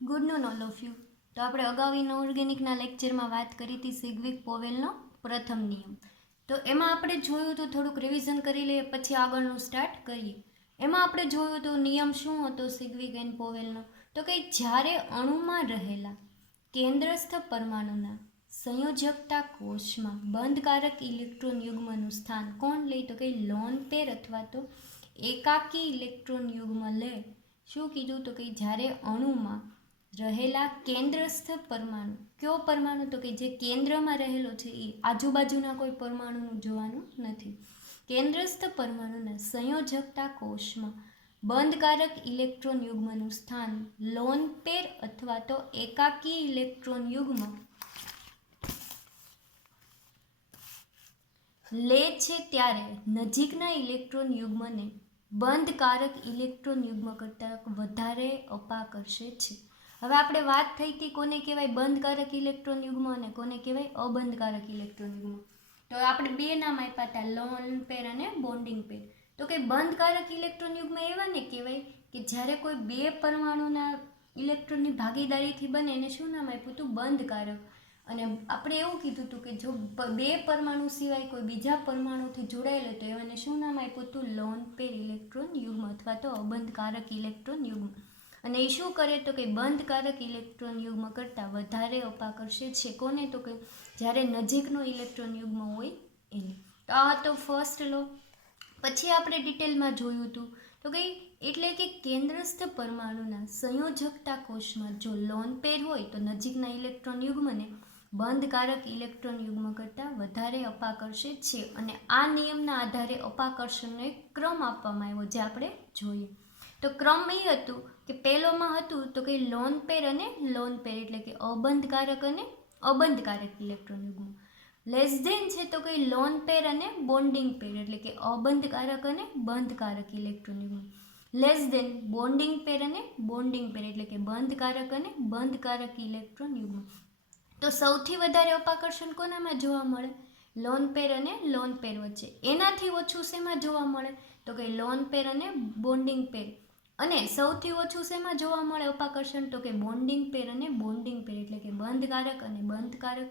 Good non all of you. તો આપણે અગાઉ ઇનઓર્ગેનિકના લેક્ચરમાં વાત કરી હતી સિગ્વિક પોવેલનો પ્રથમ નિયમ. તો એમાં આપણે જોયું હતું, થોડુંક રિવિઝન કરી લઈએ પછી આગળનું સ્ટાર્ટ કરીએ. એમાં આપણે જોયું હતું નિયમ શું હતો સિગ્વિક એન્ડ પોવેલનો, તો કે જ્યારે અણુમાં રહેલા કેન્દ્રસ્થ પરમાણુના સંયોજકતા કોષમાં બંધકારક ઇલેક્ટ્રોન યુગ્મનું સ્થાન કોણ લે, તો કે લોન પેર અથવા તો એકાકી ઇલેક્ટ્રોન યુગ્મ લે. શું કીધું, તો કે જ્યારે અણુમાં રહેલા કેન્દ્રસ્થ પરમાણુ, કયો પરમાણુ, તો કે જે કેન્દ્રમાં રહેલો છે એ આજુબાજુના કોઈ પરમાણુનું જોવાનું નથી. કેન્દ્રસ્થ પરમાણુના સંયોજકતા કોષમાં બંધકારક ઇલેક્ટ્રોન યુગ્મનું સ્થાન લોન પેર અથવા તો એકાકી ઇલેક્ટ્રોન યુગ્મ લે છે ત્યારે નજીકના ઇલેક્ટ્રોન યુગ્મને બંધકારક ઇલેક્ટ્રોન યુગ્મ કરતાં વધારે અપાકર્ષે છે. હવે આપણે વાત થઈ હતી કોને કહેવાય બંધકારક ઇલેક્ટ્રોન યુગ્મ અને કોને કહેવાય અબંધકારક ઇલેક્ટ્રોન યુગ્મ. તો આપણે બે નામ આપ્યા હતા, લોન પેર અને બોન્ડિંગ પેર. તો કે બંધકારક ઇલેક્ટ્રોન યુગ્મ એવા ને કહેવાય કે જ્યારે કોઈ બે પરમાણુના ઇલેક્ટ્રોનની ભાગીદારીથી બને એને શું નામ આપ્યું હતું, બંધકારક. અને આપણે એવું કીધું હતું કે જો બે પરમાણુ સિવાય કોઈ બીજા પરમાણુથી જોડાયેલો તો એને શું નામ આપ્યું હતું, લોન પેર ઇલેક્ટ્રોન યુગ્મ અથવા તો અબંધકારક ઇલેક્ટ્રોન યુગ્મ. અને એ શું કરે, તો કે બંધકારક ઇલેક્ટ્રોન યુગ્મ કરતાં વધારે અપાકર્ષે છે કોને, તો કે જ્યારે નજીકનો ઇલેક્ટ્રોન યુગ્મ હોય એને. તો આ હતો ફર્સ્ટ લો. પછી આપણે ડિટેલમાં જોયું હતું, તો કે એટલે કે કેન્દ્રસ્થ પરમાણુના સંયોજકતા કોષમાં જો લોન પેર હોય તો નજીકના ઇલેક્ટ્રોન યુગ્મને બંધકારક ઇલેક્ટ્રોન યુગ્મ કરતાં વધારે અપાકર્ષે છે. અને આ નિયમના આધારે અપાકર્ષણનો એક ક્રમ આપવામાં આવ્યો જે આપણે જોઈએ. તો ક્રમ એ હતું કે પહેલોમાં હતું તો કે લોન પેર અને લોન પેર એટલે કે અબંધકારક અને અબંધકારક ઇલેક્ટ્રોન યુગ્મ. લેસ ધેન છે તો કે લોન પેર અને બોન્ડિંગ પેર એટલે કે અબંધકારક અને બંધકારક ઇલેક્ટ્રોન યુગ્મ. લેસ ધેન બોન્ડિંગ પેર અને બોન્ડિંગ પેર એટલે કે બંધકારક અને બંધકારક ઇલેક્ટ્રોન યુગ્મ. તો સૌથી વધારે અપાકર્ષણ કોનામાં જોવા મળે, લોન પેર અને લોન પેર વચ્ચે. એનાથી ઓછું શેમાં જોવા મળે, તો કે લોન પેર અને બોન્ડિંગ પેર. અને સૌથી ઓછું શેમાં જોવા મળે અપાકર્ષણ, તો કે બોન્ડિંગ પેર અને બોન્ડિંગ પેર એટલે કે બંધકારક અને બંધકારક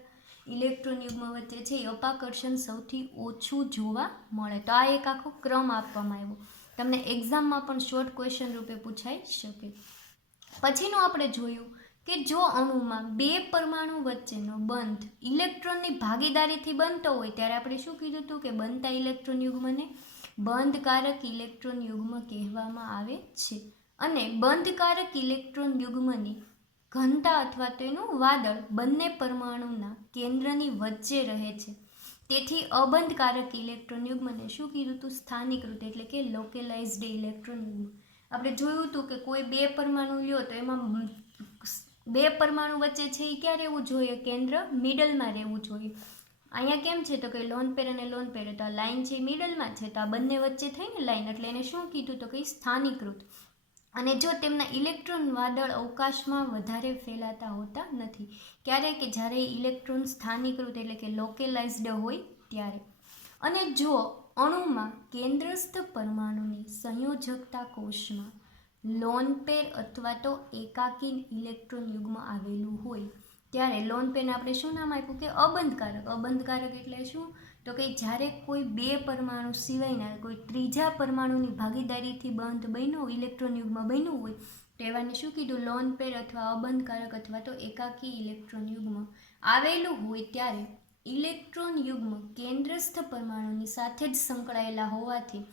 ઇલેક્ટ્રોન યુગ્મ વચ્ચે છે એ અપાકર્ષણ સૌથી ઓછું જોવા મળે. તો આ એક આખો ક્રમ આપવામાં આવ્યો, તમને એક્ઝામમાં પણ શોર્ટ ક્વેશ્ચન રૂપે પૂછાઈ શકે. પછીનું આપણે જોયું કે જો અણુમાં બે પરમાણુ વચ્ચેનો બંધ ઇલેક્ટ્રોનની ભાગીદારીથી બનતો હોય ત્યારે આપણે શું કીધું હતું કે બનતા ઇલેક્ટ્રોન યુગ્મને બંધકારક ઇલેક્ટ્રોન યુગ્મ કહેવામાં આવે છે. અને બંધકારક ઇલેક્ટ્રોન યુગ્મની ઘનતા અથવા તો એનું વાદળ બંને પરમાણુના કેન્દ્રની વચ્ચે રહે છે. તેથી અબંધકારક ઇલેક્ટ્રોન યુગ્મને શું કીધું હતું, સ્થાનીકૃત એટલે કે લોકેલાઇઝ્ડ ઇલેક્ટ્રોન યુગ્મ. આપણે જોયું હતું કે કોઈ બે પરમાણુ લ્યો તો એમાં બે પરમાણુ વચ્ચે છે એ ક્યાં રહેવું જોઈએ, કેન્દ્ર મિડલમાં રહેવું જોઈએ. અહીંયા કેમ છે તો કે લોન પેર અને લોન પેર, તો આ લાઇન છે મિડલમાં છે તો આ બંને વચ્ચે થઈને લાઇન એટલે એને શું કીધું તો કે સ્થાનીકૃત. અને જો તેમના ઇલેક્ટ્રોન વાદળ અવકાશમાં વધારે ફેલાતા હોતા નથી. ક્યારે કે જ્યારે ઇલેક્ટ્રોન સ્થાનીકૃત એટલે કે લોકેલાઇઝ્ડ હોય ત્યારે. અને જો અણુમાં કેન્દ્રસ્થ પરમાણુની સંયોજકતા કોષમાં લોન પેર અથવા તો એકાકી ઇલેક્ટ્રોન યુગ્મ આવેલું હોય ત્યારે લોન પેરને આપણે શું નામ આપ્યું કે અબંધકારક. અબંધકારક એટલે શું, તો કે જ્યારે કોઈ બે પરમાણુ સિવાયના કોઈ ત્રીજા પરમાણુની ભાગીદારીથી બંધ બન્યું ઇલેક્ટ્રોન યુગ્મ બન્યું હોય તો એવાને શું કીધું, લોન પેર અથવા અબંધકારક અથવા તો એકાકી ઇલેક્ટ્રોન યુગ્મ આવેલું હોય ત્યારે ઇલેક્ટ્રોન યુગ્મ કેન્દ્રસ્થ પરમાણુની સાથે જ સંકળાયેલા હોવાથી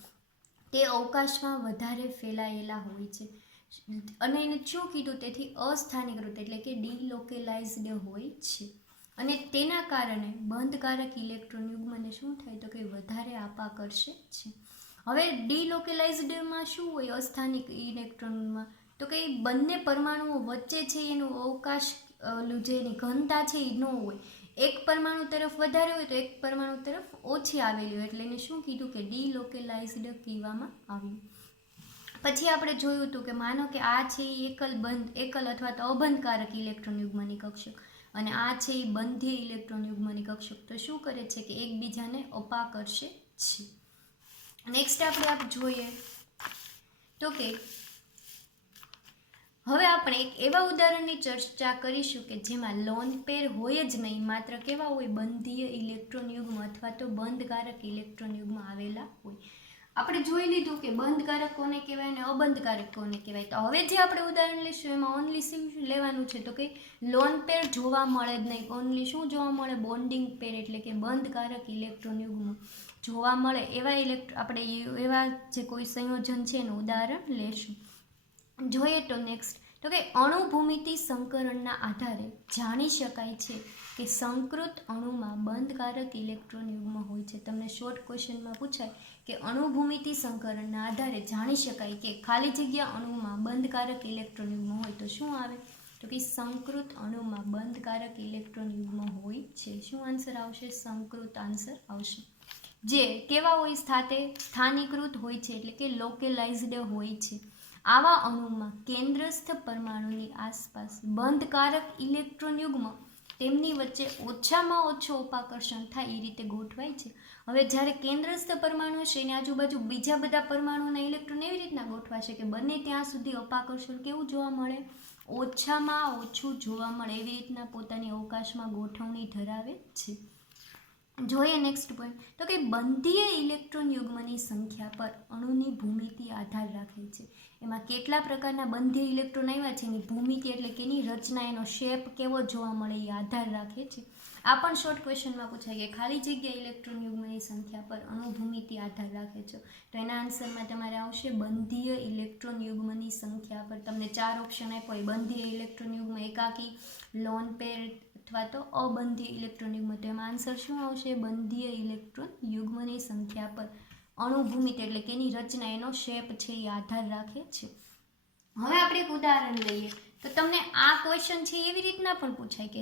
તે અવકાશમાં વધારે ફેલાયેલા હોય છે. અને એને શું કીધું, તેથી અસ્થાનીકૃત એટલે કે ડીલોકેલાઇઝ્ડ હોય છે. અને તેના કારણે બંધકારક ઇલેક્ટ્રોન યુગ્મને શું થાય તો કે વધારે આપાકર્ષે છે. હવે ડીલોકેલાઇઝ્ડમાં શું હોય, અસ્થાનિક ઇલેક્ટ્રોનમાં, તો કે બંને પરમાણુઓ વચ્ચે છે એનું અવકાશ જે એની ઘનતા છે એ ન હોય. એક પરમાણુ તરફ વધારે હોય તો એક પરમાણુ તરફ ઓછી આવેલી હોય એટલે એને શું કીધું કે ડીલોકેલાઇઝ્ડ કહેવામાં આવ્યું. પછી આપણે જોયું હતું કે માનો કે આ છે એ એકલ અથવા તો અબંધકારક ઇલેક્ટ્રોન યુગ્મની કક્ષક અને આ છે એ બંધીય ઇલેક્ટ્રોન યુગ્મની કક્ષક. તો શું કરે છે કે એકબીજાને અપાકર્ષે છે. નેક્સ્ટ આપણે જોઈએ તો કે હવે આપણે એક એવા ઉદાહરણની ચર્ચા કરીશું કે જેમાં લોન પેર હોય જ નહીં, માત્ર કેવા હોય, બંધીય ઇલેક્ટ્રોન યુગ્મ અથવા તો બંધકારક ઇલેક્ટ્રોન યુગ્મ આવેલા હોય. આપણે જોઈ લીધું કે બંધકારક કોને કહેવાય અને અબંધકારક કોને કહેવાય. તો હવે જે આપણે ઉદાહરણ લઈશું એમાં ઓનલી શું લેવાનું છે તો કે લોન પેર જોવા મળે જ નહીં. ઓનલી શું જોવા મળે? બોન્ડિંગ પેર એટલે કે બંધકારક ઇલેક્ટ્રોન યુગ્મ જોવા મળે એવા આપણે એવા જે કોઈ સંયોજન છે એનું ઉદાહરણ લેશું. જોઈએ તો નેક્સ્ટ તો કે અણુ ભૂમિતિ સંકરણના આધારે જાણી શકાય છે કે સંકૃત અણુમાં બંધકારક ઇલેક્ટ્રોન યુગ્મ હોય છે. તમને શોર્ટ ક્વેશ્ચનમાં પૂછાય કે અણુ ભૂમિતિ સંકરણના આધારે જાણી શકાય કે ખાલી જગ્યા અણુમાં બંધકારક ઇલેક્ટ્રોન યુગ્મ હોય તો શું આવે? તો કે સંકૃત અણુમાં બંધકારક ઇલેક્ટ્રોન યુગ્મ હોય છે. શું આન્સર આવશે? સંકૃત આન્સર આવશે. જે કેવા હોય? સ્થાનીકૃત હોય છે એટલે કે લોકેલાઇઝ્ડ હોય છે. આવા અણુમાં કેન્દ્રસ્થ પરમાણુની આસપાસ બંધકારક ઇલેક્ટ્રોન યુગ્મ તેમની વચ્ચે ઓછામાં ઓછો અપાકર્ષણ થાય એ રીતે ગોઠવાય છે. હવે જ્યારે કેન્દ્રસ્થ પરમાણુ છે એની આજુબાજુ બીજા બધા પરમાણુના ઇલેક્ટ્રોન એવી રીતના ગોઠવાશે કે બંને ત્યાં સુધી અપાકર્ષણ કેવું જોવા મળે? ઓછામાં ઓછું જોવા મળે. એવી રીતના પોતાની અવકાશમાં ગોઠવણી ધરાવે છે. જોઈએ નેક્સ્ટ પોઈન્ટ તો કે બંધીય ઇલેક્ટ્રોન યુગ્મની સંખ્યા પર અણુની ભૂમિતિ આધાર રાખે છે. એમાં કેટલા પ્રકારના બંધીય ઇલેક્ટ્રોન આવ્યા છે એની ભૂમિતિ એટલે કે એની રચના, એનો શેપ કેવો જોવા મળે એ આધાર રાખે છે. આ પણ શોર્ટ ક્વેશ્ચનમાં પૂછાય કે ખાલી જગ્યા ઇલેક્ટ્રોન યુગ્મની સંખ્યા પર અણુ ભૂમિતિ આધાર રાખે છે. તો એના આન્સરમાં તમારે આવશે બંધીય ઇલેક્ટ્રોન યુગ્મની સંખ્યા પર. તમને 4 ઓપ્શન આપ્યો હોય, બંધીય ઇલેક્ટ્રોન યુગ્મ, એકાકી, લોન પેર અથવા તો અબંધીય ઇલેક્ટ્રોન યુગ્મ. તો એમાં આન્સર શું આવશે? બંધીય ઇલેક્ટ્રોન યુગ્મની સંખ્યા પર અણુ ભૂમિતિ એટલે કે એની રચના, એનો શેપ છે એ આધાર રાખે છે. હવે આપણે એક ઉદાહરણ લઈએ તો તમને આ ક્વેશ્ચન છે એવી રીતના પણ પૂછાય કે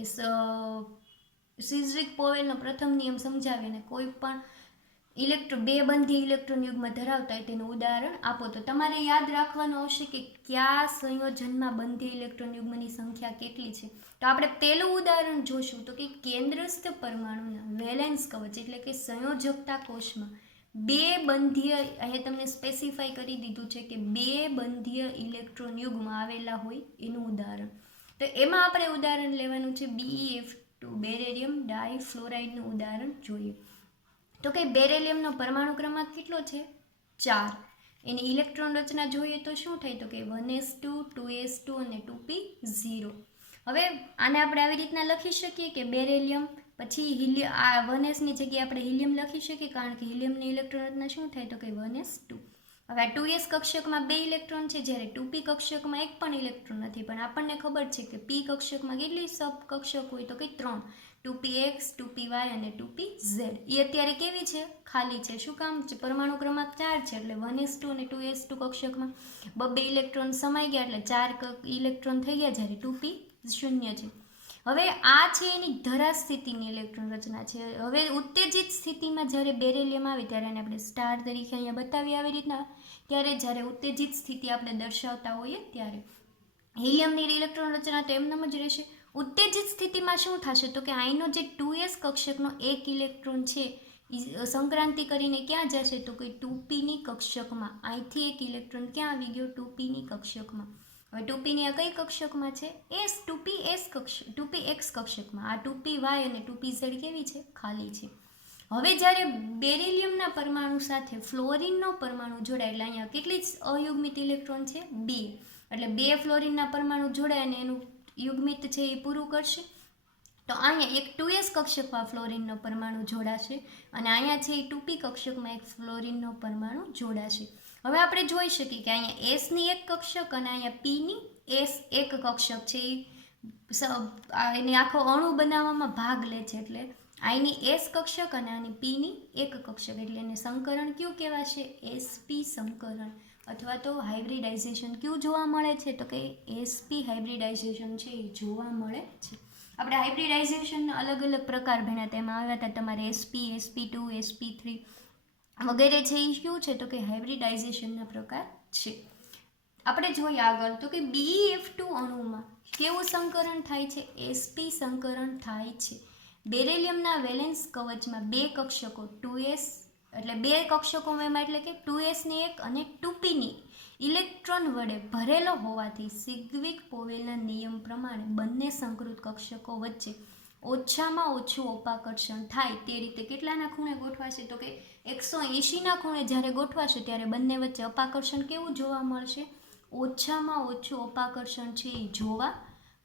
સિઝરિક પોવેલનો પ્રથમ નિયમ સમજાવીને કોઈ પણ બે બંધીય ઇલેક્ટ્રોન યુગ્મ ધરાવતા હોય તેનું ઉદાહરણ આપો. તો તમારે યાદ રાખવાનું આવશે કે કયા સંયોજનમાં બંધીય ઇલેક્ટ્રોન યુગ્મની સંખ્યા કેટલી છે. તો આપણે પહેલું ઉદાહરણ જોશું તો કે કેન્દ્રસ્થ પરમાણુના વેલેન્સ કવચ એટલે કે સંયોજકતા કોષમાં બે બંધીય, અહીંયા તમને સ્પેસિફાઈ કરી દીધું છે કે બે બંધીય ઇલેક્ટ્રોન યુગ્મ આવેલા હોય એનું ઉદાહરણ. તો એમાં આપણે ઉદાહરણ લેવાનું છે BeF2 બેરેલિયમ ડાયફ્લોરાઇડનું ઉદાહરણ જોઈએ. તો કે બેરેલિયમનો પરમાણુ ક્રમાંક કેટલો છે? 4. એની ઇલેક્ટ્રોન રચના જોઈએ તો શું થાય? તો કે 1s2 2s2 અને 2p0. હવે આને આપણે આવી રીતના લખી શકીએ કે બેરેલિયમ પછી આ 1s ની જગ્યાએ આપણે હિલિયમ લખી શકીએ, કારણ કે હિલિયમની ઇલેક્ટ્રોન રચના શું થાય? તો કે 1s2. હવે આ 2s કક્ષકમાં 2 ઇલેક્ટ્રોન છે, જ્યારે 2p કક્ષકમાં એક પણ ઇલેક્ટ્રોન નથી. પણ આપણને ખબર છે કે p કક્ષકમાં કેટલી સબ કક્ષક હોય? તો કે 3. 2px 2py અને 2pz. એ અત્યારે કેવી છે? ખાલી છે. શું કામ? પરમાણુ ક્રમાંક 4 છે એટલે 1s2 અને 2s2 કક્ષકમાં બે ઇલેક્ટ્રોન સમાઈ ગયા એટલે 4 ઇલેક્ટ્રોન થઈ ગયા, જ્યારે 2p 0 છે. હવે આ છે એની ધરા સ્થિતિની ઇલેક્ટ્રોન રચના છે. હવે ઉત્તેજિત સ્થિતિમાં જ્યારે બેરેલિયમ આવે ત્યારે એને આપણે સ્ટાર તરીકે અહીંયા બતાવીએ આવી રીતના, જ્યારે ઉત્તેજિત સ્થિતિ આપણે દર્શાવતા હોઈએ ત્યારે. હિલિયમની ઇલેક્ટ્રોન રચના તો એમનેમ જ રહેશે. ઉત્તેજિત સ્થિતિમાં શું થશે? તો કે અહીંનો જે 2s કક્ષકનો એક ઇલેક્ટ્રોન છે એ સંક્રાંતિ કરીને ક્યાં જશે? તો કે 2pની કક્ષકમાં. અહીંથી એક ઇલેક્ટ્રોન ક્યાં આવી ગયો? 2pની કક્ષકમાં. હવે 2pની આ કઈ કક્ષકમાં છે? 2px કક્ષકમાં. આ 2py અને 2pz કેવી છે? ખાલી છે. હવે જ્યારે બેરિલિયમના પરમાણુ સાથે ફ્લોરિનનો પરમાણુ જોડાય એટલે અહીંયા કેટલી અયુગ્મિત ઇલેક્ટ્રોન છે? 2. એટલે 2 ફ્લોરિનના પરમાણુ જોડાય અને એનું યુગ્મિત છે એ પૂરું કરશે. તો અહીંયા એક 2s કક્ષકમાં ફ્લોરિનનો પરમાણુ જોડાશે અને અહીંયા છે એ 2p કક્ષકમાં એક ફ્લોરિનનો પરમાણુ જોડાશે. હવે આપણે જોઈ શકીએ કે અહીંયા એસની એક કક્ષક અને અહીંયા પીની એક કક્ષક છે એ એની આખો અણુ બનાવવામાં ભાગ લે છે. એટલે આની એસ કક્ષક અને આની પીની એક કક્ષક એટલે એને સંકરણ કયું કહેવાશે? sp સંકરણ અથવા તો હાઇબ્રિડાઇઝેશન કયું જોવા મળે છે? તો કે sp હાઇબ્રિડાઇઝેશન છે એ જોવા મળે છે. આપણે હાઇબ્રિડાઇઝેશનના અલગ અલગ પ્રકાર ભણ્યા, તેમાં આવ્યા હતા તમારે sp, sp2, sp3 વગેરે છે એ શું છે? તો કે હાઇબ્રિડાઇઝેશનના પ્રકાર છે. આપણે જોઈએ આગળ તો કે BeF2 અણુમાં કેવું સંકરણ થાય છે? sp સંકરણ થાય છે. બેરેલિયમના વેલેન્સ કવચમાં બે કક્ષકો 2s એટલે બે કક્ષકો એમાં એટલે કે 2s ની એક અને 2p ની ઇલેક્ટ્રોન વડે ભરેલો હોવાથી સિગ્વિક પોવેલના નિયમ પ્રમાણે બંને સંકૃત કક્ષકો વચ્ચે ઓછામાં ઓછું અપાકર્ષણ થાય તે રીતે કેટલાના ખૂણે ગોઠવાશે? તો કે 180ના ખૂણે જ્યારે ગોઠવાશે ત્યારે બંને વચ્ચે અપાકર્ષણ કેવું જોવા મળશે? ઓછામાં ઓછું અપાકર્ષણ છે એ જોવા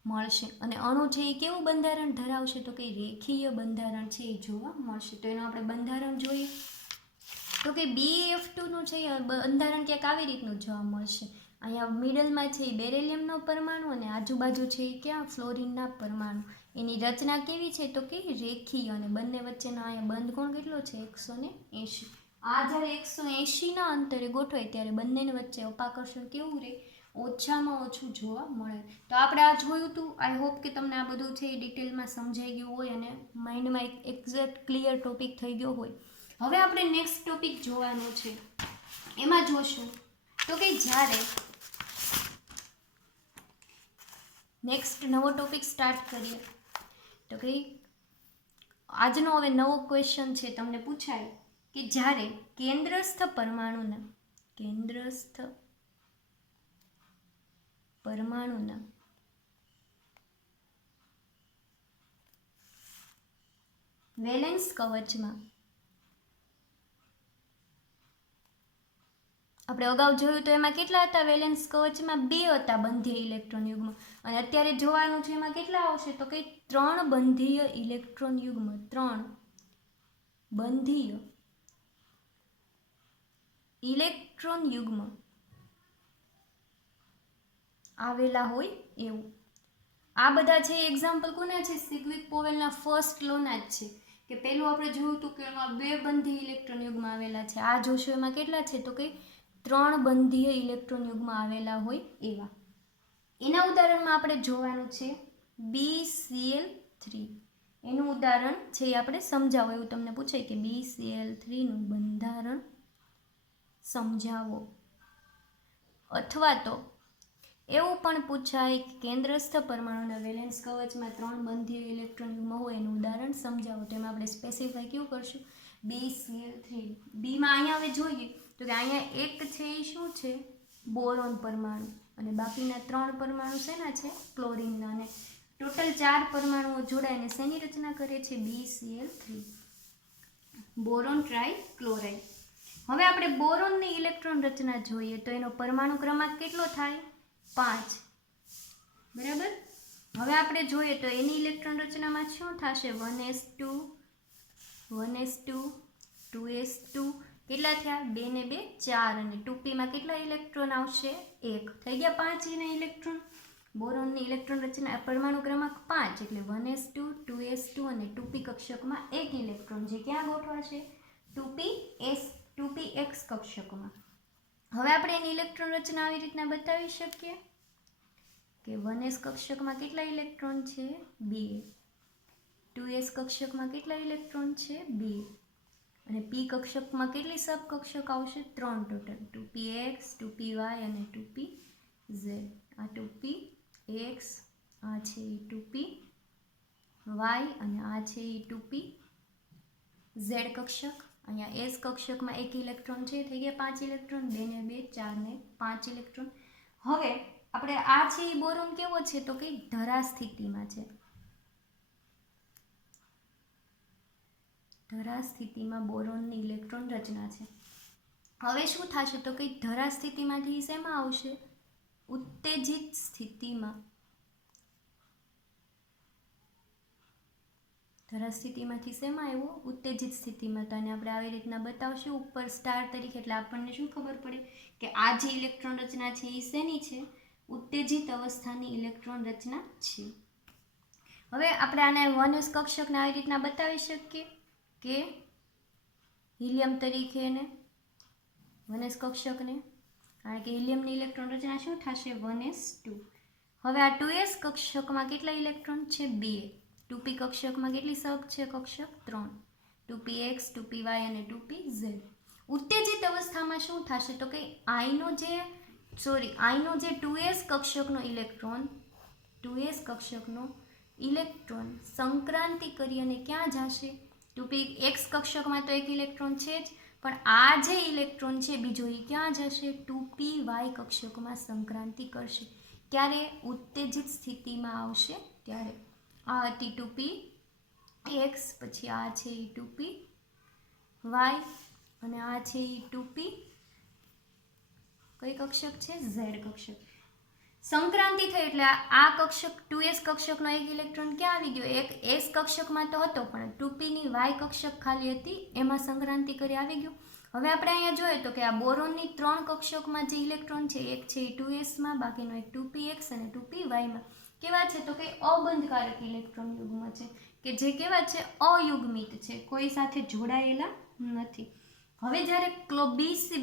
મળશે. અને અણુ છે એ કેવું બંધારણ ધરાવશે? તો કે રેખીય બંધારણ છે એ જોવા મળશે. તો એનું આપણે બંધારણ જોઈએ તો કે BF2નું છે એ બંધારણ ક્યાંક આવી રીતનું જોવા મળશે. અહીંયા મિડલમાં છે એ બેરેલિયમનો પરમાણુ અને આજુબાજુ છે એ ક્યાં ફ્લોરિનના પરમાણુ. એની રચના કેવી છે? તો કે રેખીય. અને બંને વચ્ચેનો અહીંયા બંધ કોણ કેટલો છે? 180. આ જ્યારે 180ના અંતરે ગોઠવાય ત્યારે બંનેની વચ્ચે અપાકર્ષણ કેવું રહે? ઓછામાં ઓછું જોવા મળે. તો આપણે આ જોયું હતું. આઈ હોપ કે તમને આ બધું છે એ ડિટેલમાં સમજાઈ ગયું હોય અને માઇન્ડમાં એક એક્ઝેક્ટ ક્લિયર ટોપિક થઈ ગયો હોય. હવે આપણે નેક્સ્ટ ટોપિક જોવાનો છે. એમાં જોશું તો કે જ્યારે નેક્સ્ટ નવો ટોપિક સ્ટાર્ટ કરીએ તો કે આજનો હવે નવો ક્વેશ્ચન છે, તમને પૂછાય કે જ્યારે કેન્દ્રસ્થ પરમાણુના વેલેન્સ કવચમાં, આપણે અગાઉ જોયું તો એમાં કેટલા હતા? વેલેન્સ કવચમાં 2 હતા બંધીય ઇલેક્ટ્રોન યુગ્મ. અને અત્યારે જોવાનું છે એમાં કેટલા આવશે? તો કે 3 બંધીય ઇલેક્ટ્રોન યુગ્મ, 3 બંધીય ઇલેક્ટ્રોન યુગ્મ આવેલા હોય એવું. આ બધા છે એક્ઝામ્પલ કોના છે? સિગ્વિક પોવેલના ફર્સ્ટ લોના જ છે. કે પહેલું આપણે જોયું હતું કે એમાં 2 બંધીય ઇલેક્ટ્રોન યુગ્મ આવેલા છે. આ જોશું એમાં કેટલા છે? તો કે 3 બંધીય ઇલેક્ટ્રોન યુગ્મ આવેલા હોય એવા. એના ઉદાહરણમાં આપણે જોવાનું છે BCl3. એનું ઉદાહરણ છે એ આપણે સમજાવો. એવું તમને પૂછાય કે BCl3નું બંધારણ સમજાવો. અથવા તો એવું પણ પૂછાય કે કેન્દ્રસ્થ પરમાણુના વેલેન્સ કવચમાં 3 બંધીય ઇલેક્ટ્રોન યુગ્મ હોય એનું ઉદાહરણ સમજાવો. તો એમાં આપણે સ્પેસિફાઈ કેવું કરશું? BCl3. બીમાં અહીંયા હવે જોઈએ તો કે અહીંયા એક છે એ શું છે? બોરોન પરમાણુ. અને બાકીના 3 પરમાણુ શેના છે? ક્લોરિનના. અને ટોટલ 4 પરમાણુઓ જોડાઈને શેની રચના કરે છે? BCl3, boron ટ્રાઇક્લોરાઇડ. હવે આપણે બોરોનની ઇલેક્ટ્રોન રચના જોઈએ તો એનો પરમાણુ ક્રમાંક કેટલો થાય? 5. બરાબર. હવે આપણે જોઈએ તો એની ઇલેક્ટ્રોન રચનામાં શું થશે? 1s2, 1s2, 2s2. કેટલા થયા? 2 ને 2 4. અને 2pમાં કેટલા ઇલેક્ટ્રોન આવશે? 1. થઈ ગયા 5 એના ઇલેક્ટ્રોન. બોરોનની ઇલેક્ટ્રોન રચના પરમાણુ ક્રમાંક 5 એટલે 1s2, 2s2 અને 2p કક્ષકમાં 1 ઇલેક્ટ્રોન જે ક્યાં ગોઠવાશે? 2px કક્ષકમાં. હવે આપણે એની ઇલેક્ટ્રોન રચના આવી રીતના બતાવી શકીએ કે 1s કક્ષકમાં કેટલા ઇલેક્ટ્રોન છે? 2. 2s કક્ષકમાં કેટલા ઇલેક્ટ્રોન છે? 2. અને p કક્ષકમાં કેટલી સબ કક્ષક આવશે? 3 ટોટલ. 2px, 2py અને 2pz. આ 2px, આ છે એ 2py અને આ છે એ 2pz કક્ષક. અહીંયા s કક્ષકમાં 1 ઇલેક્ટ્રોન છે. થઈ ગયા 5 ઇલેક્ટ્રોન. 2 ને 2 4 ને 5 ઇલેક્ટ્રોન. હવે આપણે આ છે એ બોરોન કેવો છે? તો કે ધરા સ્થિતિમાં છે. ધરા સ્થિતિમાં બોરોનની ઇલેક્ટ્રોન રચના છે. હવે શું થશે? તો કે ધરા સ્થિતિમાંથી શેમાં આવશે? ઉત્તેજિત સ્થિતિમાં. ધરા સ્થિતિમાંથી શેમાં આવ્યો? ઉત્તેજિત સ્થિતિમાં. તો આને આપણે આવી રીતના બતાવશું ઉપર સ્ટાર તરીકે. એટલે આપણને શું ખબર પડે કે આ જે ઇલેક્ટ્રોન રચના છે એ શેની છે? ઉત્તેજિત અવસ્થાની ઇલેક્ટ્રોન રચના છે. હવે આપણે આને 1s કક્ષકને આવી રીતના બતાવી શકીએ કે હિલિયમ તરીકે એને 1s કક્ષકને, કારણ કે હિલિયમની ઇલેક્ટ્રોન રચના શું થશે? 1s2. હવે આ 2s કક્ષકમાં કેટલા ઇલેક્ટ્રોન છે? 2. 2p કક્ષકમાં કેટલી સબ છે કક્ષક? 3. 2px, 2py અને 2pz. ઉત્તેજિત અવસ્થામાં શું થશે? તો કે આઈનો જે 2s કક્ષકનો ઇલેક્ટ્રોન સંક્રાંતિ કરી અને ક્યાં જશે? 2px કક્ષકમાં તો 1 ઇલેક્ટ્રોન છે જ. પણ આ જે ઇલેક્ટ્રોન છે બીજો એ ક્યાં જશે? 2p y કક્ષકમાં સંક્રાંતિ કરશે. ક્યારે? ઉત્તેજિત સ્થિતિમાં આવશે ત્યારે. આ હતી 2p x, પછી આ છે એ 2p y અને આ છે એ 2p કઈ કક્ષક છે? z કક્ષક. સંક્રાંતિ થઈ એટલે આ કક્ષક 2s કક્ષકનો એક ઇલેક્ટ્રોન ક્યાં આવી ગયો? એક s કક્ષકમાં તો હતો પણ 2p ની y કક્ષક ખાલી હતી એમાં સંક્રાંતિ કરી આવી ગયું. હવે આપણે અહીંયા જોઈએ તો કે આ બોરોનની 3 કક્ષકમાં જે ઇલેક્ટ્રોન છે એક છે એ 2s માં, બાકીનો એક 2px અને 2py માં. કેવા છે તો કે અબંધકારક ઇલેક્ટ્રોન યુગ્મ છે કે જે કેવા છે? અયુગ્મિત છે, કોઈ સાથે જોડાયેલા નથી. હવે જ્યારે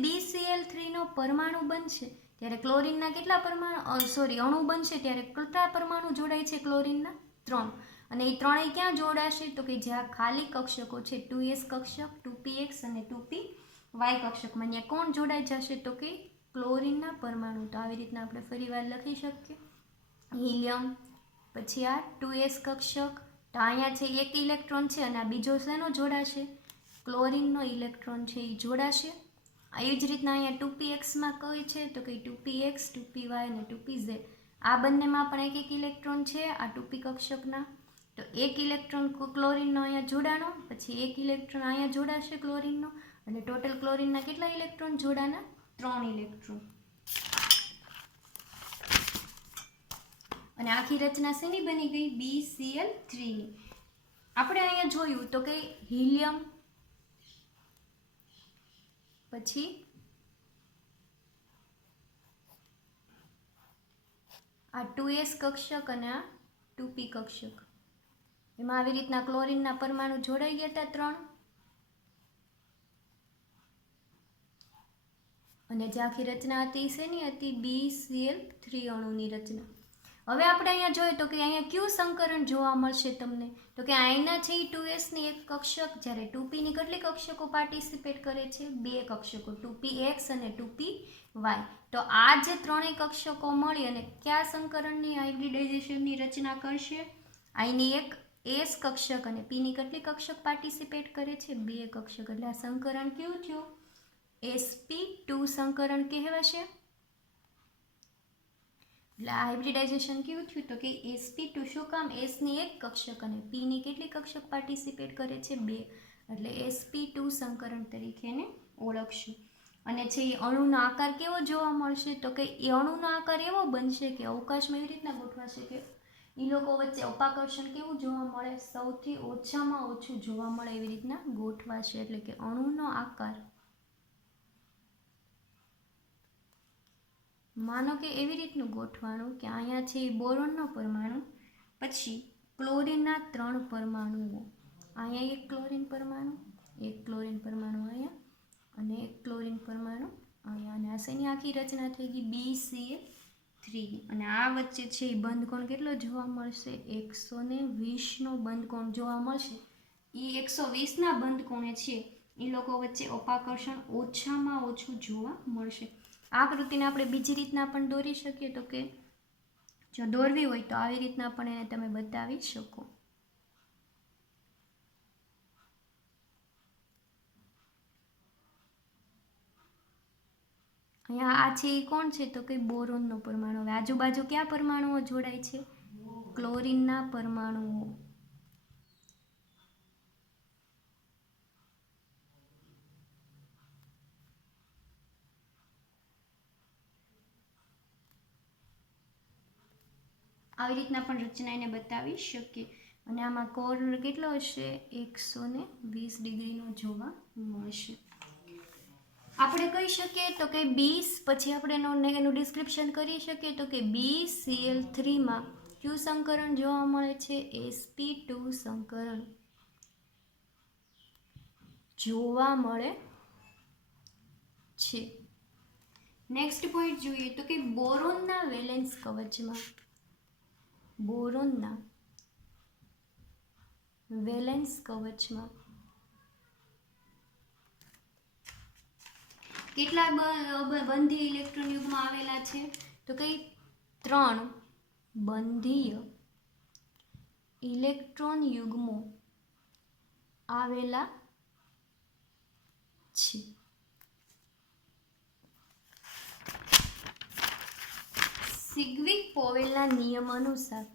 BCl3 નો પરમાણુ બનશે ત્યારે ક્લોરીનના કેટલા અણુ બનશે? ત્યારે કેટલા પરમાણુ જોડાય છે ક્લોરીનના? 3. અને એ ત્રણેય ક્યાં જોડાશે? તો કે જ્યાં ખાલી કક્ષકો છે 2s કક્ષક, 2px અને 2py કક્ષકમાં, ત્યાં કોણ જોડાઈ જશે? તો કે ક્લોરીનના પરમાણુ. તો આવી રીતના આપણે ફરીવાર લખી શકીએ. હિલિયમ, પછી આ 2s કક્ષક, તો અહીંયા છે એક ઇલેક્ટ્રોન છે અને આ બીજો શેનો જોડાશે? ક્લોરીનનો ઇલેક્ટ્રોન છે એ જોડાશે. આવી જ રીતના અહીંયા 2px માં કઈ છે તો કે 2px, 2py અને 2pz. આ બંનેમાં પણ એક એક ઇલેક્ટ્રોન છે આ 2p કક્ષકના. તો એક ઇલેક્ટ્રોન ક્લોરીનનો અહીંયા જોડાણો, પછી એક ઇલેક્ટ્રોન અહીંયા જોડાશે ક્લોરીનનો, અને ટોટલ ક્લોરીનના કેટલા ઇલેક્ટ્રોન જોડાના? 3 ઇલેક્ટ્રોન. અને આખી રચના શેની બની ગઈ? BCl3 ની. આપણે અહીંયા જોયું તો કે હિલિયમ, પછી આ 2s કક્ષક અને આ 2p કક્ષક, એમાં આવી રીતના ક્લોરીનના પરમાણુ જોડાઈ ગયા હતા 3. અને જે આખી રચના હતી શેની હતી? BCl3 અણુની રચના. હવે આપણે અહીંયા જોઈએ તો કે અહીંયા કયું સંકરણ જોવા મળશે તમને? તો કે અહીંના છે એ 2s ની એક કક્ષક, જ્યારે 2p ની કેટલી કક્ષકો પાર્ટિસિપેટ કરે છે? 2 કક્ષકો, 2px અને 2py. તો આ જે ત્રણેય કક્ષકો મળી અને કયા સંકરણની હાઇબ્રિડાઇઝેશનની રચના કરશે? અહીંની એક s કક્ષક અને p ની કેટલી કક્ષક પાર્ટિસિપેટ કરે છે? 2 કક્ષક. એટલે આ સંકરણ કેવું થયું? sp2 સંકરણ કહેવાશે. એટલે આ હાઇબ્રિડાઇઝેશન કેવું થયું? તો કે sp2. શું કામ? s ની એક કક્ષક અને p ની કેટલી કક્ષક પાર્ટિસિપેટ કરે છે? 2. એટલે sp2 સંકરણ તરીકે એને ઓળખશું. અને છે એ અણુનો આકાર કેવો જોવા મળશે? તો કે એ અણુનો આકાર એવો બનશે કે અવકાશમાં એવી રીતના ગોઠવાશે કે એ લોકો વચ્ચે અપાકર્ષણ કેવું જોવા મળે? સૌથી ઓછામાં ઓછું જોવા મળે એવી રીતના ગોઠવાશે. એટલે કે અણુનો આકાર માનો કે એવી રીતનું ગોઠવાનું કે અહીંયા છે એ બોરોનનો પરમાણુ, પછી ક્લોરીનના 3 પરમાણુઓ, અહીંયા એક ક્લોરીન પરમાણુ, એક ક્લોરીન પરમાણુ અહીંયા અને એક ક્લોરીન પરમાણુ અહીંયા. અને આ શેની આખી રચના થઈ ગઈ? BCl3. અને આ વચ્ચે છે એ બંધકોણ કેટલો જોવા મળશે? 120નો બંધકોણ જોવા મળશે. એ 120ના બંધકોણે છે એ લોકો વચ્ચે અપાકર્ષણ ઓછામાં ઓછું જોવા મળશે. આ આકૃતિને આપણે બીજી રીતના પણ દોરી શકીએ તો કે જો દોરવી હોય તો આવી રીતના પણ એને તમે બતાવી શકો. અહીંયા આ છે એ કોણ છે તો કે બોરોનનો પરમાણુ. હવે આજુબાજુ કયા પરમાણુઓ જોડાય છે? ક્લોરીનના પરમાણુઓ. આવી રીતના પણ રચના એને બતાવી શકીએ. અને આમાં કોર્નર કેટલો હશે? 120 ડિગ્રીનો જોવા મળશે. આપણે કહી શકીએ તો કે પછી આપણે એનું ડિસ્ક્રિપ્શન કરી શકીએ તો કે BCl3 માં કયું સંકરણ જોવા મળે છે? sp2 સંકરણ જોવા મળે છે. નેક્સ્ટ પોઈન્ટ જોઈએ તો કે બોરોનના વેલેન્સ કવચમાં, બોરોનના વેલેન્સ કવચમાં કેટલા બંધીય ઇલેક્ટ્રોન યુગ્મ આવેલા છે? તો કે 3 બંધીય ઇલેક્ટ્રોન યુગ્મો આવેલા છે. સિગ્વિક-પોવેલના નિયમ અનુસાર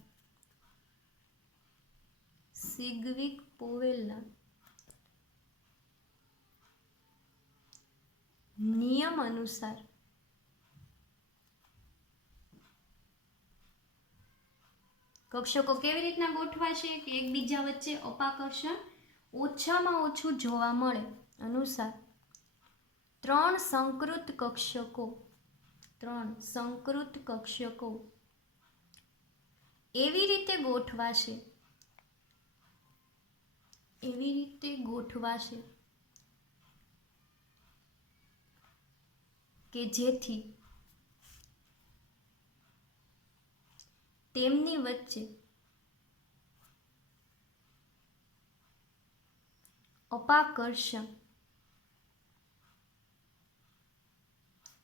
કક્ષકો કેવી રીતના ગોઠવાશે કે એકબીજા વચ્ચે અપાકર્ષણ ઓછામાં ઓછું જોવા મળે અનુસાર ત્રણ સંકૃત કક્ષકો એવી રીતે ગોઠવાશે કે જેથી તેમની વચ્ચે અપાકર્ષણ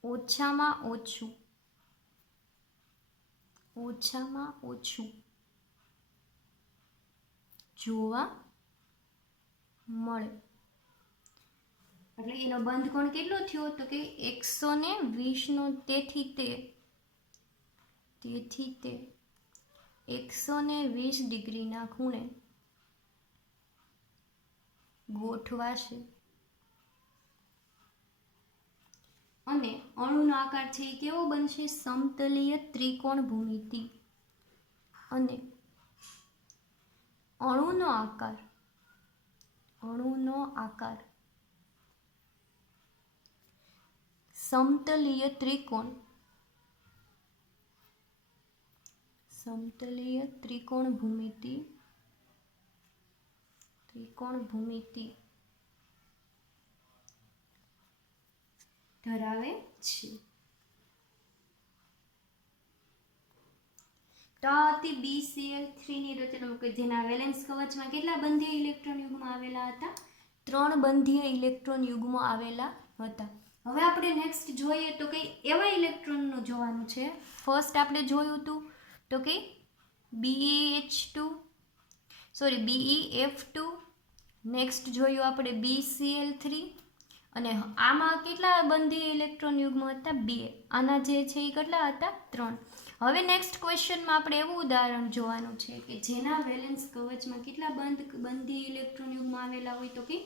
ઓછામાં ઓછું જોવા મળે. એટલે એનો બંધ કોણ કેટલો થયો તો કે 120 નો, તેથી તે 120 ડિગ્રીના ખૂણે ગોઠવાશે અને અણુનો આકાર છે એ કેવો બનશે? સમતલીય ત્રિકોણ ભૂમિતિ. અને અણુનો આકાર સમતલીય ત્રિકોણ ભૂમિતિ ધરાવે છે. તો આ હતી BCl3 ની રચના કે જેના વેલેન્સ કવચમાં કેટલા બંધીય ઇલેક્ટ્રોન યુગ્મ આવેલા હતા? 3 બંધીય ઇલેક્ટ્રોન યુગ્મો આવેલા હતા. હવે આપણે નેક્સ્ટ જોઈએ તો કે એવા ઇલેક્ટ્રોનનું જોવાનું છે. ફર્સ્ટ આપણે જોયું હતું તો કે BeF2, નેક્સ્ટ જોયું આપણે BCl3 અને આમાં કેટલા બંધીય ઇલેક્ટ્રોન યુગ્મ હતા? 2. આના જે છે એ કેટલા હતા? 3. હવે નેક્સ્ટ ક્વેશ્ચનમાં આપણે એવું ઉદાહરણ જોવાનું છે કે જેના વેલેન્સ કવચમાં કેટલા બંધીય ઇલેક્ટ્રોન યુગ્મ આવેલા હોય તો કે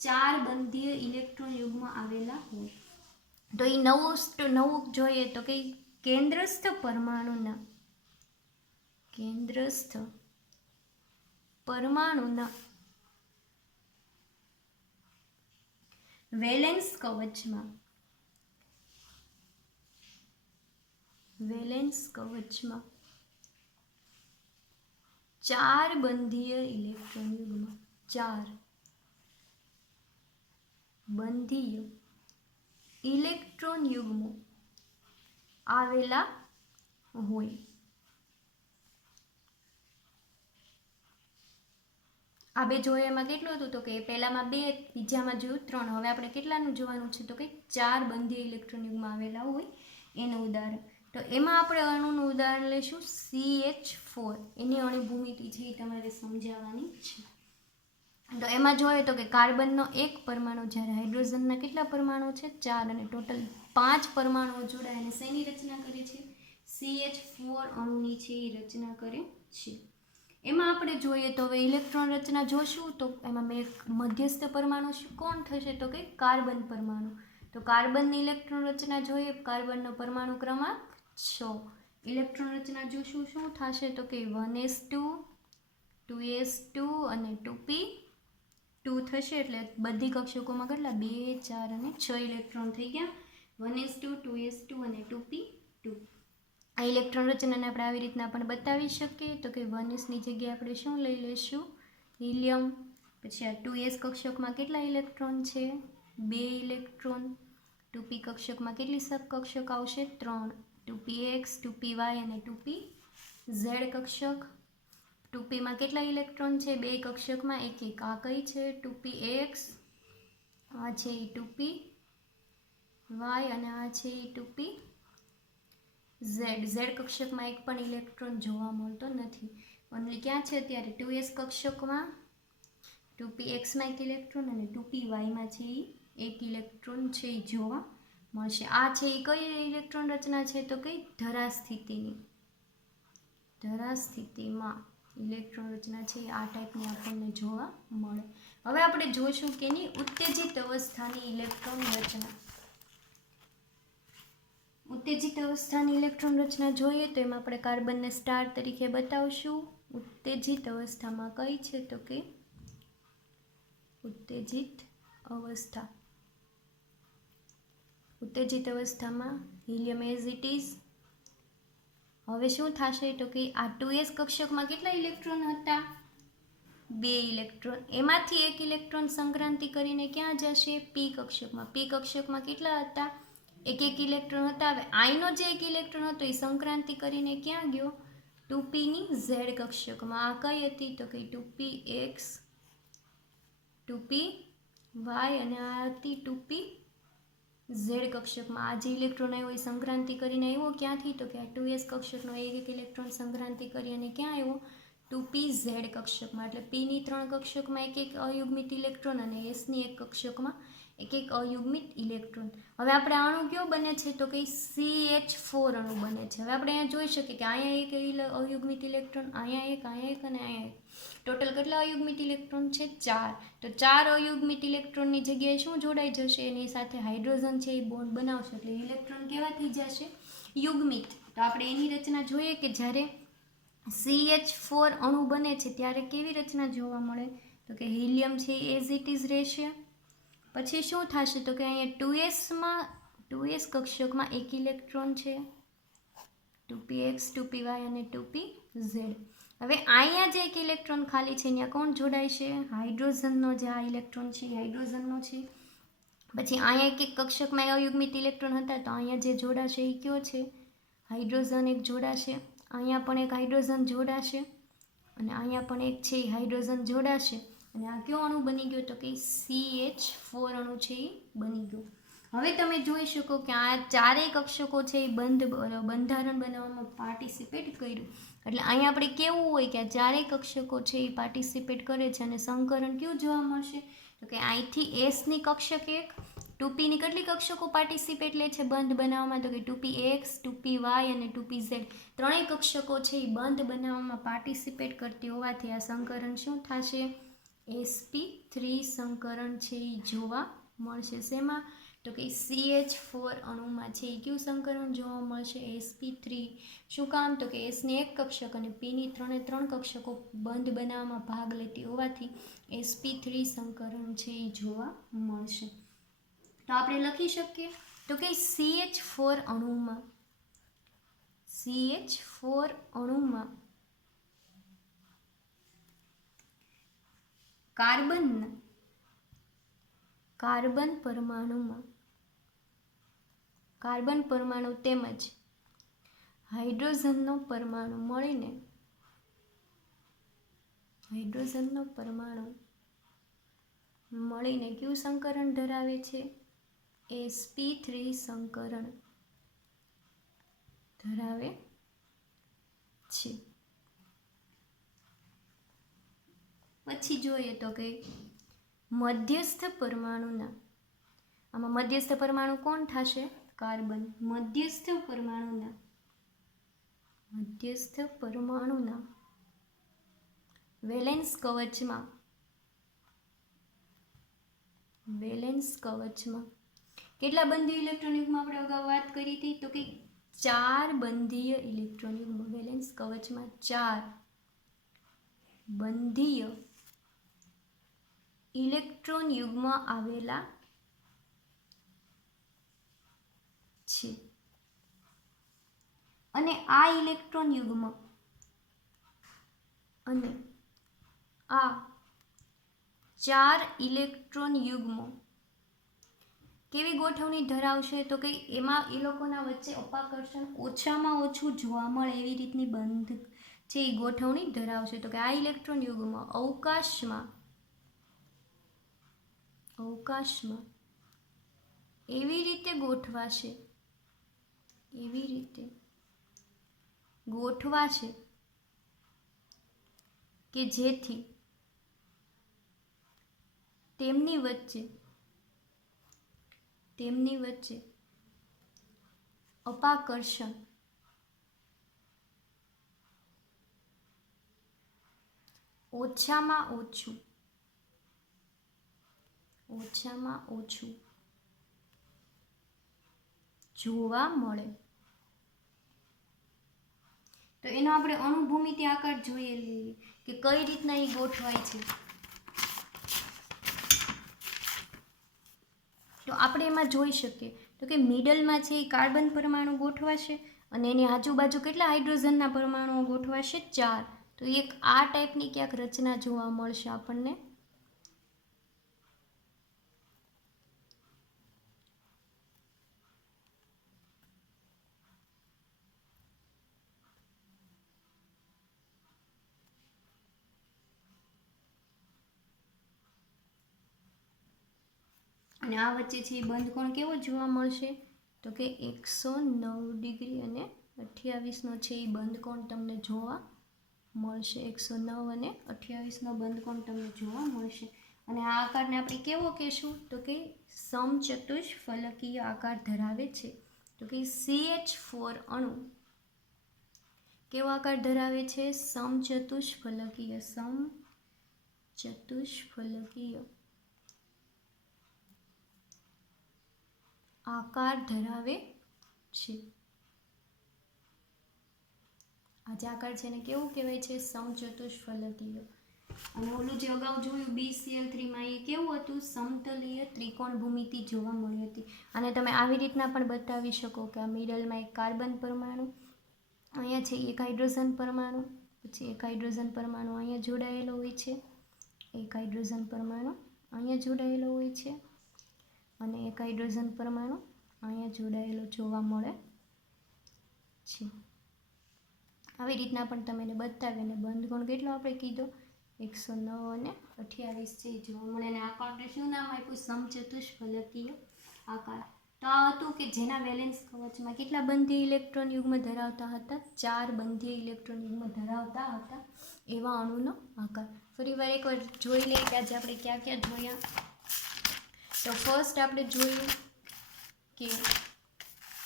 4 બંધીય ઇલેક્ટ્રોન યુગ્મ આવેલા હોય. તો એ નવું જોઈએ તો કે કેન્દ્રસ્થ પરમાણુના વેલેન્સ કવચમાં 4 બંધીય ઇલેક્ટ્રોન યુગ્મો આવેલા હોય. આ બે જોઈએ એમાં કેટલું હતું તો કે પહેલામાં 2, બીજામાં જોયું 3. હવે આપણે કેટલાનું જોવાનું છે તો કે 4 બંધીય ઇલેક્ટ્રોન યુગ્મ આવેલા હોય એનું ઉદાહરણ. તો એમાં આપણે અણુનું ઉદાહરણ લઈશું CH4. એની અણુ ભૂમિતિ છે એ તમારે સમજાવવાની છે. તો એમાં જોઈએ તો કે કાર્બનનો 1 પરમાણુ, જ્યારે હાઇડ્રોજનના કેટલા પરમાણુ છે? 4. અને ટોટલ 5 પરમાણુઓ જોડાઈને શેની રચના કરે છે? CH4 અણુની છે એ રચના કરે છે. એમાં આપણે જોઈએ તો હવે ઇલેક્ટ્રોન રચના જોશું તો એમાં મધ્યસ્થ પરમાણુ કોણ થશે તો કે કાર્બન પરમાણુ. તો કાર્બનની ઇલેક્ટ્રોન રચના જોઈએ. કાર્બનનો પરમાણુ ક્રમાંક 6. ઇલેક્ટ્રોન રચના જોશું શું થશે તો કે 1s2, 2s2 અને 2p2 થશે. એટલે બધી કક્ષકોમાં કેટલા? 2, 4 અને 6 ઇલેક્ટ્રોન થઈ ગયા. 1s2, 2s2 અને 2p2. આ ઇલેક્ટ્રોન રચનાને આપણે આવી રીતના પણ બતાવી શકીએ તો કે 1sની જગ્યાએ આપણે શું લઈ લઈશું? હિલિયમ. પછી આ 2s કક્ષકમાં કેટલા ઇલેક્ટ્રોન છે? 2 ઇલેક્ટ્રોન. 2p કક્ષકમાં કેટલી સબકક્ષક આવશે? 3. 2px, 2py અને 2pz કક્ષક. 2pમાં કેટલા ઇલેક્ટ્રોન છે? 2 કક્ષકમાં 1 1. આ કઈ છે? 2px. આ છે એ 2py અને આ છે એ 2pz. કક્ષકમાં એક પણ ઇલેક્ટ્રોન જોવા મળતો નથી. ઓનલી ક્યાં છે અત્યારે? 2s કક્ષકમાં 2pxમાં એક ઇલેક્ટ્રોન અને 2pyમાં છે એ એક ઇલેક્ટ્રોન છે એ જોવા મળશે. આ છે એ કઈ ઇલેક્ટ્રોન રચના છે તો કઈ ધરા સ્થિતિની. ધરા સ્થિતિમાં ઇલેક્ટ્રોન રચના છે આ ટાઈપની આપણને જોવા મળે. હવે આપણે જોઈશું કે એની ઉત્તેજિત અવસ્થાની ઇલેક્ટ્રોન રચના. ઉત્તેજિત અવસ્થાની ઇલેક્ટ્રોન રચના જોઈએ તો એમાં આપણે કાર્બનને સ્ટાર તરીકે બતાવશું. ઉત્તેજિત અવસ્થામાં કઈ છે તો કે ઉત્તેજિત અવસ્થા. ઉત્તેજિત અવસ્થામાં હિલિયમ એઝ ઇટ ઇઝ. હવે શું થશે તો કે આ 2s કક્ષકમાં કેટલા ઇલેક્ટ્રોન હતા? 2 ઇલેક્ટ્રોન. એમાંથી એક ઇલેક્ટ્રોન સંક્રાંતિ કરીને ક્યાં જશે? p કક્ષકમાં. p કક્ષકમાં કેટલા હતા? એક ઇલેક્ટ્રોન હતા. હવે આઈનો જે એક ઇલેક્ટ્રોન હતો એ સંક્રાંતિ કરીને ક્યાં ગયો? 2p ની z કક્ષકમાં. આ કઈ હતી તો કે 2px 2py અને આ હતી 2p z કક્ષકમાં. આ જે ઇલેક્ટ્રોન આવ્યો એ સંક્રાંતિ કરીને આવ્યો ક્યાંથી તો કે આ 2s કક્ષકનો એક ઇલેક્ટ્રોન સંક્રાંતિ કરી અને ક્યાં આવ્યો? 2pz કક્ષકમાં. એટલે p ની 3 કક્ષકમાં એક અયુગ્મિત ઇલેક્ટ્રોન અને s ની એક કક્ષકમાં એક અયુગ્મિત ઇલેક્ટ્રોન. હવે આપણે અણુ કયો બને છે તો કે CH4 અણુ બને છે. હવે આપણે અહીંયા જોઈ શકીએ કે અહીંયા એક અયુગ્મિત ઇલેક્ટ્રોન, અહીંયા એક અને અહીંયા એક. ટોટલ કેટલા અયુગ્મિત ઇલેક્ટ્રોન છે? 4. તો 4 અયુગ્મિત ઇલેક્ટ્રોનની જગ્યાએ શું જોડાઈ જશે? એની સાથે હાઇડ્રોજન છે એ બોન્ડ બનાવશે એટલે ઇલેક્ટ્રોન કેવા થઈ જશે? યુગ્મિત. તો આપણે એની રચના જોઈએ કે જ્યારે CH4 અણુ બને છે ત્યારે કેવી રચના જોવા મળે તો કે હિલિયમ છે એઝ ઇટ ઇઝ રહેશે. પછી શું થશે તો કે અહીંયા 2s કક્ષકમાં એક ઇલેક્ટ્રોન છે 2px 2py અને 2pz. હવે અહીંયા જે એક ઇલેક્ટ્રોન ખાલી છે ત્યાં કોણ જોડાય છે? હાઇડ્રોજનનો જે આ ઇલેક્ટ્રોન છે હાઇડ્રોજનનો છે. પછી અહીંયા એક કક્ષકમાં અયુગ્મિત ઇલેક્ટ્રોન હતા તો અહીંયા જે જોડાશે એ કયો છે? હાઇડ્રોજન એક જોડાશે. અહીંયા પણ એક હાઇડ્રોજન જોડાશે અને અહીંયા પણ એક છે એ હાઇડ્રોજન જોડાશે અને આ કયો અણુ બની ગયો તો કે CH4 અણુ છે એ બની ગયો. હવે તમે જોઈ શકો કે આ ચારેય કક્ષકો છે એ બંધારણ બનાવવામાં પાર્ટિસિપેટ કર્યું. એટલે અહીંયા આપણે કેવું હોય કે આ ચારેય કક્ષકો છે એ પાર્ટિસિપેટ કરે છે અને સંકરણ કયું જોવા મળશે તો કે અહીંથી એસની કક્ષક એક 2p ની કેટલી કક્ષકો પાર્ટિસિપેટ લે છે બંધ બનાવવામાં તો કે 2px 2py અને 2pz. ત્રણેય કક્ષકો છે એ બંધ બનાવવામાં પાર્ટિસિપેટ કરતી હોવાથી આ સંકરણ શું થશે? sp3 સંકરણ છે એ જોવા મળશે. શેમાં તો કે CH4 અણુમાં છે એ કયું સંકરણ જોવા મળશે? sp3. શું કામ તો કે s ની એક કક્ષક અને p ની 3 કક્ષકો બંધ બનાવવામાં ભાગ લેતી હોવાથી sp3 સંકરણ છે એ જોવા મળશે. તો આપણે લખી શકીએ તો કે CH4 અણુમાં કાર્બન પરમાણુ તેમજ હાઇડ્રોજનનો પરમાણુ મળીને કયું સંકરણ ધરાવે છે? sp3 સંકરણ ધરાવે છે. પછી જોઈએ તો કે મધ્યસ્થ પરમાણુ કોણ થશે? કાર્બન. મધ્યસ્થ પરમાણુના વેલેન્સ કવચમાં કેટલા બંધીય ઇલેક્ટ્રોન યુગ્મ આપણે અગાઉ વાત કરી હતી તો કે 4 બંધીય ઇલેક્ટ્રોન યુગ્મ. વેલેન્સ કવચમાં 4 બંધીય ઇલેક્ટ્રોન યુગ્મ આવેલા છે અને આ ઇલેક્ટ્રોન યુગ્મ અને આ 4 ઇલેક્ટ્રોન યુગ્મો કેવી ગોઠવણી ધરાવશે તો કે એમાં એ લોકોના વચ્ચે અપાકર્ષણ ઓછામાં ઓછું જોવા મળે એવી રીતની બંધ છે એ ગોઠવણી ધરાવશે. તો કે આ ઇલેક્ટ્રોન યુગ્મ અવકાશમાં એવી રીતે ગોઠવાશે કે જેથી તેમની વચ્ચે તેમની વચ્ચે અપાકર્ષણ ઓછામાં ઓછું જોવા મળે. તો એનો આપણે અણુભૂમિતિ આકાર જોઈએ લઈએ કે કઈ રીતના એ ગોઠવાય છે. તો આપણે એમાં જોઈ શકીએ તો કે મિડલમાં છે એ કાર્બન પરમાણુ ગોઠવાશે અને એની આજુબાજુ કેટલા હાઇડ્રોજનના પરમાણુઓ ગોઠવાશે? 4. તો એક આ ટાઈપની ક્યાંક રચના જોવા મળશે આપણને. અને આ વચ્ચે છે એ બંધ કોણ કેવો જોવા મળશે? તો કે 109 ડિગ્રી અને 28નો છે એ બંધ કોણ તમને જોવા મળશે. 109 અને 28નો બંધ કોણ તમને જોવા મળશે. અને આ આકારને આપણે કેવો કહેશું? તો કે સમચતુષ્ફલકીય આકાર ધરાવે છે. તો કે CH4 અણુ કેવો આકાર ધરાવે છે? સમચતુષ્ફલકીય આકાર ધરાવે છે. આ જે આકાર છે એને કેવું કહેવાય છે? સમચતુષ્ફલકીય. અને ઓલું જે અગાઉ જોયું BCl3માં એ કેવું હતું? સમતલીય ત્રિકોણ ભૂમિતિ જોવા મળી હતી. અને તમે આવી રીતના પણ બતાવી શકો કે આ મિડલમાં એક કાર્બન પરમાણુ, અહીંયા છે એક હાઇડ્રોજન પરમાણુ, પછી એક હાઇડ્રોજન પરમાણુ અહીંયા જોડાયેલો હોય છે, એક હાઇડ્રોજન પરમાણુ અહીંયા જોડાયેલો હોય છે અને એક હાઇડ્રોજન પરમાણુ અહીંયા જોડાયેલો જોવા મળે છે. આવી રીતના પણ તમે એને બતાવી અને બંધ કોણ કેટલો આપણે કીધો? 109 અને 28 છે જોવા મળે. અને આ કોણને શું નામ આપ્યું? સમચતુષ્ફલકીય આકાર. તો આ હતું કે જેના વેલેન્સ કવચમાં કેટલા બંધીય ઇલેક્ટ્રોન યુગ્મ ધરાવતા હતા? 4 બંધીય ઇલેક્ટ્રોન યુગ્મ ધરાવતા હતા એવા અણુનો આકાર. ફરીવાર એકવાર જોઈ લઈએ કે આજે આપણે ક્યાં ક્યાં જોયા. તો ફર્સ્ટ આપણે જોયું કે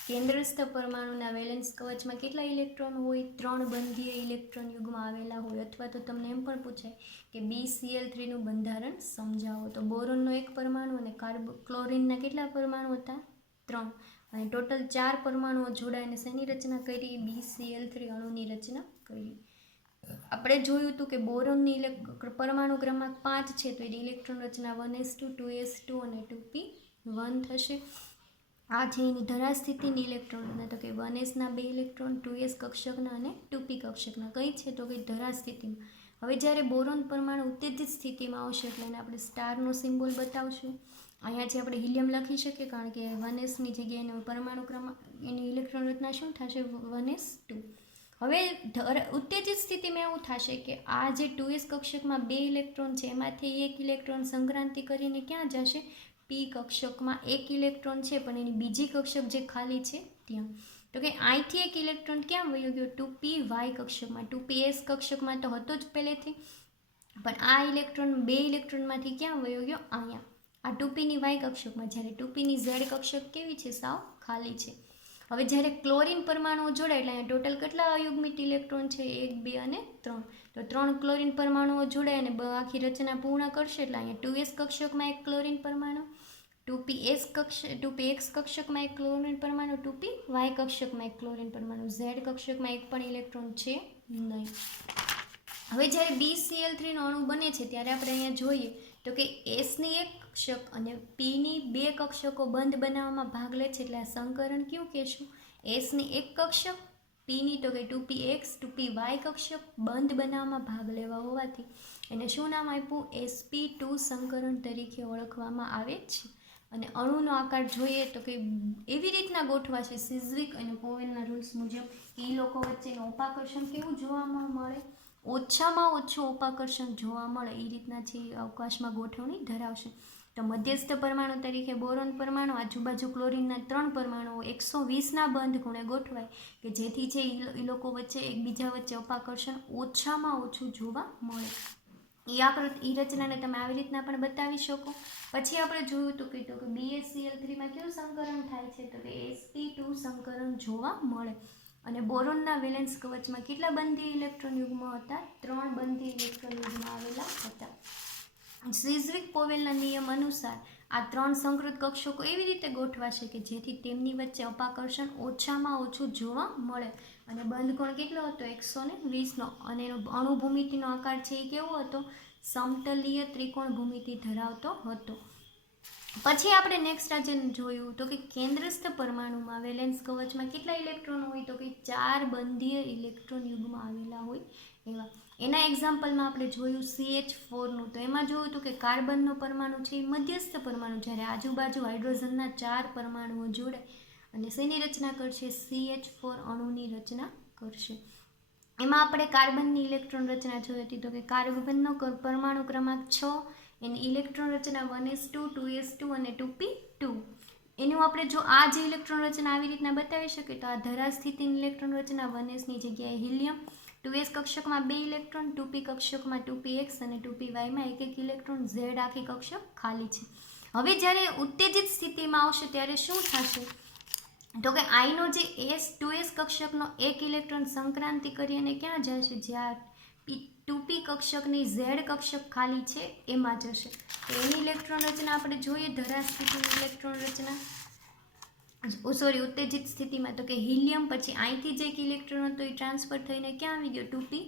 કેન્દ્રસ્થ પરમાણુના વેલેન્સ કવચમાં કેટલા ઇલેક્ટ્રોન હોય? 3 બંધીય ઇલેક્ટ્રોન યુગ્મ આવેલા હોય. અથવા તો તમને એમ પણ પૂછાય કે BCl3નું બંધારણ સમજાવો. તો બોરોનનો એક પરમાણુ અને ક્લોરીનના કેટલા પરમાણુ હતા? 3. અને ટોટલ 4 પરમાણુઓ જોડાઈને શેની રચના કરી? BCl3 અણુની રચના કરી. આપણે જોયું હતું કે બોરોનની પરમાણુ ક્રમાંક 5 છે તો એની ઇલેક્ટ્રોન રચના 1s2 2s2 અને 2p1 થશે. આ છે એની ધરાસ્થિતિની ઇલેક્ટ્રોન રચના. તો કે 1sના 2 ઇલેક્ટ્રોન 2s કક્ષકના અને 2p કક્ષકના. કઈ છે? તો કે ધરાસ્થિતિમાં. હવે જ્યારે બોરોન પરમાણુ ઉત્તેજિત સ્થિતિમાં આવશે એટલે એને આપણે સ્ટારનો સિમ્બોલ બતાવશું. અહીંયા જે આપણે હિલિયમ લખી શકીએ કારણ કે 1sની જગ્યાએ એનો પરમાણુ ક્રમાંક એની ઇલેક્ટ્રોન રચના શું થશે? 1s2. હવે ઉત્તેજિત સ્થિતિમાં એવું થશે કે આ જે 2s કક્ષકમાં 2 ઇલેક્ટ્રોન છે એમાંથી એક ઇલેક્ટ્રોન સંક્રાંતિ કરીને ક્યાં જશે? p કક્ષકમાં. એક ઇલેક્ટ્રોન છે પણ એની બીજી કક્ષક જે ખાલી છે ત્યાં. તો કે અહીંથી એક ઇલેક્ટ્રોન ક્યાં વયો ગયો? 2py કક્ષકમાં. 2ps કક્ષકમાં તો હતો જ પહેલેથી, પણ આ ઇલેક્ટ્રોન 2 ઇલેક્ટ્રોનમાંથી ક્યાં વયો ગયો? અહીંયા આ 2pની y કક્ષકમાં. જ્યારે 2pની z કક્ષક કેવી છે? સાવ ખાલી છે. હવે જ્યારે ક્લોરીન પરમાણુઓ જોડાય એટલે અહીંયા ટોટલ કેટલા અયુગ્મિત ઇલેક્ટ્રોન છે? 1 2 અને 3. તો 3 ક્લોરીન પરમાણુઓ જોડાય અને આખી રચના પૂર્ણ કરશે એટલે અહીંયા 2s કક્ષકમાં એક ક્લોરીન પરમાણુ, 2px કક્ષકમાં એક ક્લોરીન પરમાણુ, 2py કક્ષકમાં એક ક્લોરીન પરમાણુ, z કક્ષકમાં એક પણ ઇલેક્ટ્રોન છે નહીં. હવે જ્યારે BCl3નો અણુ બને છે ત્યારે આપણે અહીંયા જોઈએ તો કે Sની એક કક્ષક અને Pની 2 કક્ષકો બંધ બનાવવામાં ભાગ લે છે એટલે આ સંકરણ કયું કહેશું? Sની એક કક્ષક, Pની તો કે 2px 2py કક્ષક બંધ બનાવવામાં ભાગ લેવા હોવાથી એને શું નામ આપ્યું? sp2 સંકરણ તરીકે ઓળખવામાં આવે છે. અને અણુનો આકાર જોઈએ તો કે એવી રીતના ગોઠવાશે સિઝવિક અને પોવેલના રૂલ્સ મુજબ કે એ લોકો વચ્ચેનું અપાકર્ષણ કેવું જોવા મળે? ઓછામાં ઓછું અપાકર્ષણ જોવા મળે એ રીતના છે અવકાશમાં ગોઠવણી ધરાવશે. તો મધ્યસ્થ પરમાણુ તરીકે બોરોન પરમાણુ આજુબાજુ ક્લોરીનના 3 પરમાણુઓ 120ના બંધ ખૂણે ગોઠવાય કે જેથી છે એ લોકો વચ્ચે એકબીજા વચ્ચે અપાકર્ષણ ઓછામાં ઓછું જોવા મળે. એ રચનાને તમે આવી રીતના પણ બતાવી શકો. પછી આપણે જોયું તો કીધું કે BaCl3માં કેવું સંકરણ થાય છે તો કે sp2 સંકરણ જોવા મળે. અને બોરોનના વેલેન્સ કવચમાં કેટલા બંધીય ઇલેક્ટ્રોન યુગ્મ હતા? 3 બંધીય ઇલેક્ટ્રોન યુગ્મ આવેલા હતા. સિઝવિક પોવેલના નિયમ અનુસાર આ 3 સંકૃત કક્ષકો એવી રીતે ગોઠવાશે કે જેથી તેમની વચ્ચે અપાકર્ષણ ઓછામાં ઓછું જોવા મળે. અને બંધ કોણ કેટલો હતો? 120નો. અને એનો અણુ ભૂમિતિનો આકાર છે એ કેવો હતો? સમતલીય ત્રિકોણ ભૂમિતિ ધરાવતો હતો. પછી આપણે નેક્સ્ટ આજે જોયું તો કે કેન્દ્રસ્થ પરમાણુમાં વેલેન્સ કવચમાં કેટલા ઇલેક્ટ્રોન હોય? તો કે 4 બંધીય ઇલેક્ટ્રોન યુગ્મ આવેલા હોય એવા. એના એક્ઝામ્પલમાં આપણે જોયું CH4નું. તો એમાં જોયું હતું કે કાર્બનનો પરમાણુ છે એ મધ્યસ્થ પરમાણુ, જ્યારે આજુબાજુ હાઇડ્રોજનના 4 પરમાણુઓ જોડે અને શેની રચના કરશે? CH4 અણુની રચના કરશે. એમાં આપણે કાર્બનની ઇલેક્ટ્રોન રચના જોઈ હતી તો કે કાર્બનનો પરમાણુ ક્રમાંક 6, એની ઇલેક્ટ્રોન રચના 1s2, 2s2 અને 2p2. એનું આપણે જો આ જે ઇલેક્ટ્રોન રચના આવી રીતના બતાવી શકીએ તો આ ધરા સ્થિતિની ઇલેક્ટ્રોન રચના 1sની જગ્યાએ helium, 2s કક્ષકમાં 2 electron, 2p કક્ષકમાં 2px અને 2pyમાં એક એક ઇલેક્ટ્રોન, z આખી કક્ષક ખાલી છે. હવે જ્યારે ઉત્તેજિત સ્થિતિમાં આવશે ત્યારે શું થશે? તો કે આઈનો જે 2s કક્ષકનો એક ઇલેક્ટ્રોન સંક્રાંતિ કરી અને ક્યાં જશે? જ્યાં 2p કક્ષકની z કક્ષક ખાલી છે એમાં જશે. તો એની ઇલેક્ટ્રોન રચના આપણે જોઈએ ધરા સ્થિતિની ઇલેક્ટ્રોન રચના, ઉત્તેજિત સ્થિતિમાં તો કે હિલિયમ, પછી અહીંથી જે એક ઇલેક્ટ્રોન હતો એ ટ્રાન્સફર થઈને ક્યાં આવી ગયો? 2p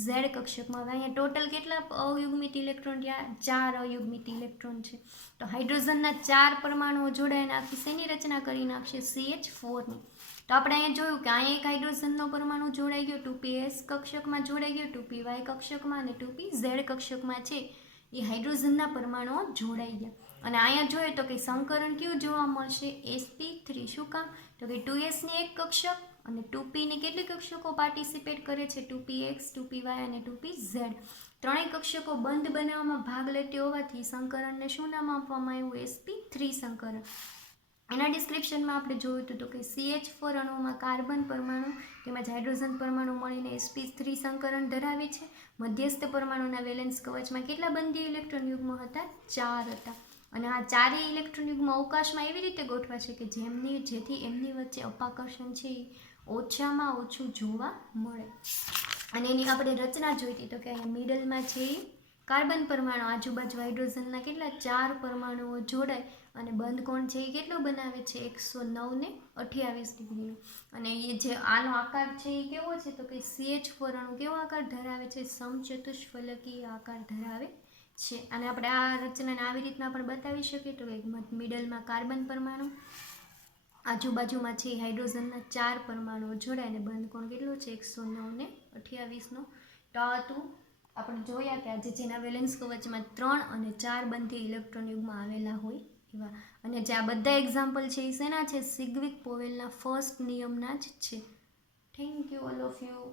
z કક્ષકમાં. હવે અહીંયા ટોટલ કેટલા અયુગ્મિત ઇલેક્ટ્રોન રહ્યા? 4 અયુગ્મિત ઇલેક્ટ્રોન છે. તો હાઇડ્રોજનના 4 પરમાણુઓ જોડાઈને આખી શેની રચના કરી નાખશે? CH4ની. તો આપણે અહીંયા જોયું કે અહીંયા એક હાઇડ્રોજનનો પરમાણુ જોડાઈ ગયો, 2ps કક્ષકમાં જોડાઈ ગયો, 2py કક્ષકમાં અને 2pz કક્ષકમાં છે એ હાઇડ્રોજનના પરમાણુઓ જોડાઈ ગયા. અને અહીંયા જોઈએ તો કે સંકરણ કેવું જોવા મળશે? sp3. શું કામ? તો કે 2sની એક કક્ષક અને 2pની કેટલી કક્ષકો પાર્ટિસિપેટ કરે છે? 2px, 2py અને 2pz. ત્રણેય કક્ષકો બંધ બનાવવામાં ભાગ લેતી હોવાથી સંકરણને શું નામ આપવામાં આવ્યું? sp3 સંકરણ. એના ડિસ્ક્રિપ્શનમાં આપણે જોયું હતું તો કે CH4 અણુમાં કાર્બન પરમાણુ તેમજ હાઇડ્રોજન પરમાણુ મળીને sp3 સંકરણ ધરાવે છે. મધ્યસ્થ પરમાણુના વેલેન્સ કવચમાં કેટલા બંધીય ઇલેક્ટ્રોન યુગ્મ હતા? 4 હતા. અને આ ચારેય ઇલેક્ટ્રોન યુગ્મ અવકાશમાં એવી રીતે ગોઠવાશે કે જેથી એમની વચ્ચે અપાકર્ષણ છે એ ઓછામાં ઓછું જોવા મળે. અને એની આપણે રચના જોઈ હતી તો કે અહીંયા મિડલમાં છે એ કાર્બન પરમાણુ, આજુબાજુ હાઇડ્રોજનના કેટલા? 4 પરમાણુઓ જોડાય અને બંધ કોણ છે એ કેટલો બનાવે છે? 109 ને 28 ડિગ્રીનો. અને એ જે આનો આકાર છે એ કેવો છે? તો કે CH4 અણુ કેવો આકાર ધરાવે છે? સમચતુષ્ફલકીય આકાર ધરાવે છે. અને આપણે આ રચનાને આવી રીતના પણ બતાવી શકીએ તો કે મિડલમાં કાર્બન પરમાણુ, આજુબાજુમાં છે હાઇડ્રોજનના 4 પરમાણુઓ જોડાય અને બંધ કોણ કેટલો છે? 109 ને 28નો. તો આ હતું આપણે જોયા કે આજે જેના વેલેન્સ કવચમાં 3 અને 4 બંધીય ઇલેક્ટ્રોન યુગ્મ આવેલા હોય એવા. અને જે આ બધા એક્ઝામ્પલ છે એ શેના છે? સિગ્વિક પોવેલના ફર્સ્ટ નિયમના જ છે. Thank you all of you.